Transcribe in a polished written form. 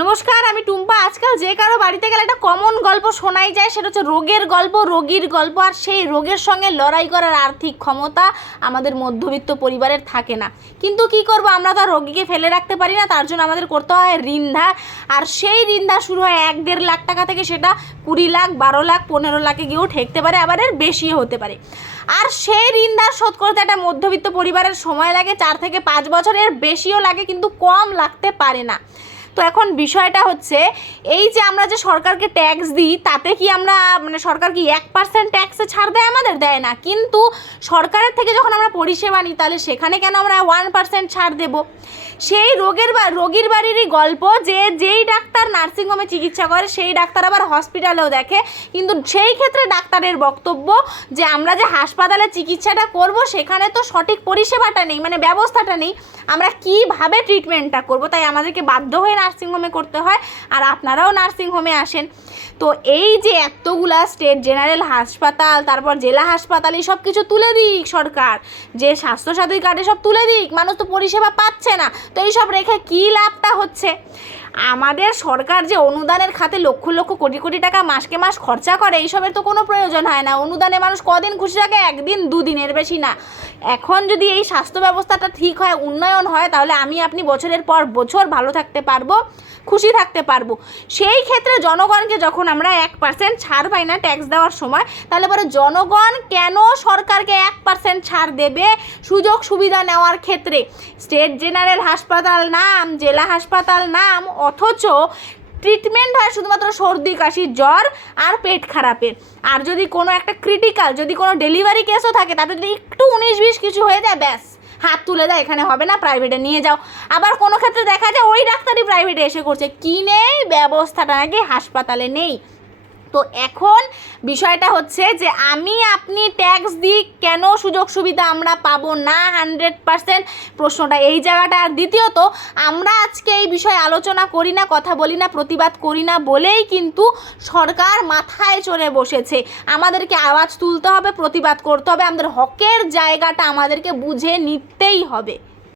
নমস্কার, আমি টুম্পা। আজকাল যে কারো বাড়িতে গেলে একটা কমন গল্প শোনাই যায়, সেটা হচ্ছে রোগের গল্প, রোগীর গল্প। আর সেই রোগের সঙ্গে লড়াই করার আর্থিক ক্ষমতা আমাদের মধ্যবিত্ত পরিবারের থাকে না। কিন্তু কি করব, আমরা তো আর রোগীকে ফেলে রাখতে পারি না, তার জন্য আমাদের করতে হয় ঋণ ধার। আর সেই ঋণ ধার শুরু হয় 1-1.5 লাখ টাকা থেকে, সেটা 20 লাখ, 12 লাখ, 15 লাখে গিয়েও ঠেকতে পারে, আবার এর বেশিও হতে পারে। আর সেই ঋণ ধার শোধ করতে একটা মধ্যবিত্ত পরিবারের সময় লাগে 4 থেকে 5 বছরের, বেশিও লাগে, কিন্তু কম লাগতে পারে না। তো এখন বিষয়টা হচ্ছে এই যে আমরা যে সরকারকে ট্যাক্স দিই, তাতে কি আমরা সরকার কি 1% ট্যাক্সে ছাড় দেয়? আমাদের দেয় না। কিন্তু সরকারের থেকে যখন আমরা পরিষেবা নিই, তাহলে সেখানে কেন আমরা 1% ছাড় দেব? সেই রোগীর বাড়িরই গল্প, যে যেই ডাক্তার নার্সিংহোমে চিকিৎসা করে সেই ডাক্তার আবার হসপিটালেও দেখে, কিন্তু সেই ক্ষেত্রে ডাক্তারের বক্তব্য যে আমরা যে হাসপাতালে চিকিৎসাটা করব সেখানে তো সঠিক পরিষেবাটা নেই, ব্যবস্থাটা নেই, আমরা কীভাবে ট্রিটমেন্টটা করব, তাই আমাদেরকে বাধ্য হয়ে নার্সিংহোমে করতে হয়। আর আপনারাও নার্সিংহোমে আসেন। তো এই যে এতগুলা স্টেট জেনারেল হাসপাতাল, তারপর জেলা হাসপাতাল, এই সব কিছু তুলে দিক সরকার, যে স্বাস্থ্যসাথী কার্ডে সব তুলে দিক, মানুষ তো পরিষেবা পাচ্ছে না। তো এই সব রেখে কী লাভটা হচ্ছে? আমাদের সরকার যে অনুদানের খাতে লক্ষ লক্ষ কোটি কোটি টাকা মাসকে মাস খরচা করে, এইসবের তো কোনো প্রয়োজন হয় না। অনুদানে মানুষ কদিন খুশি থাকে? 1 দিন 2 দিনের বেশি না। এখন যদি এই স্বাস্থ্য ব্যবস্থাটা ঠিক হয়, উন্নয়ন হয়, তাহলে আমি আপনি বছরের পর বছর ভালো থাকতে পারবো, খুশি থাকতে পারবো। সেই ক্ষেত্রে জনগণকে যখন আমরা 1% ছাড় পাই না ট্যাক্স দেওয়ার সময়, তাহলে পরে জনগণ কেন সরকারকে 1% ছাড় দেবে সুযোগ সুবিধা নেওয়ার ক্ষেত্রে? স্টেট জেনারেল হাসপাতাল নাম, জেলা হাসপাতাল নাম, অথচ ট্রিটমেন্ট হয় শুধুমাত্র সর্দি, কাশি, জ্বর আর পেট খারাপের। আর যদি কোনো একটা ক্রিটিক্যাল, যদি কোনো ডেলিভারি কেসও থাকে, তাতে যদি একটু 19-20 কিছু হয়ে যায়, ব্যাস হাত তুলে দেয়, এখানে হবে না, প্রাইভেটে নিয়ে যাও। আবার কোনো ক্ষেত্রে দেখা যায় ওই ডাক্তারই প্রাইভেটে এসে করছে। কি নেই? ব্যবস্থাটা নাকি হাসপাতালে নেই। তো এখন বিষয়টা হচ্ছে যে আমি আপনি ট্যাক্স দিই, কেন সুযোগ সুবিধা আমরা পাবো না 100%? প্রশ্নটা এই জায়গাটা। আর দ্বিতীয়ত, আমরা আজকে এই বিষয়ে আলোচনা করি না, কথা বলি না, প্রতিবাদ করি না বলেই কিন্তু সরকার মাথায় চড়ে বসেছে। আমাদেরকে আওয়াজ তুলতে হবে, প্রতিবাদ করতে হবে, আমাদের হকের জায়গাটা আমাদেরকে বুঝে নিতেই হবে।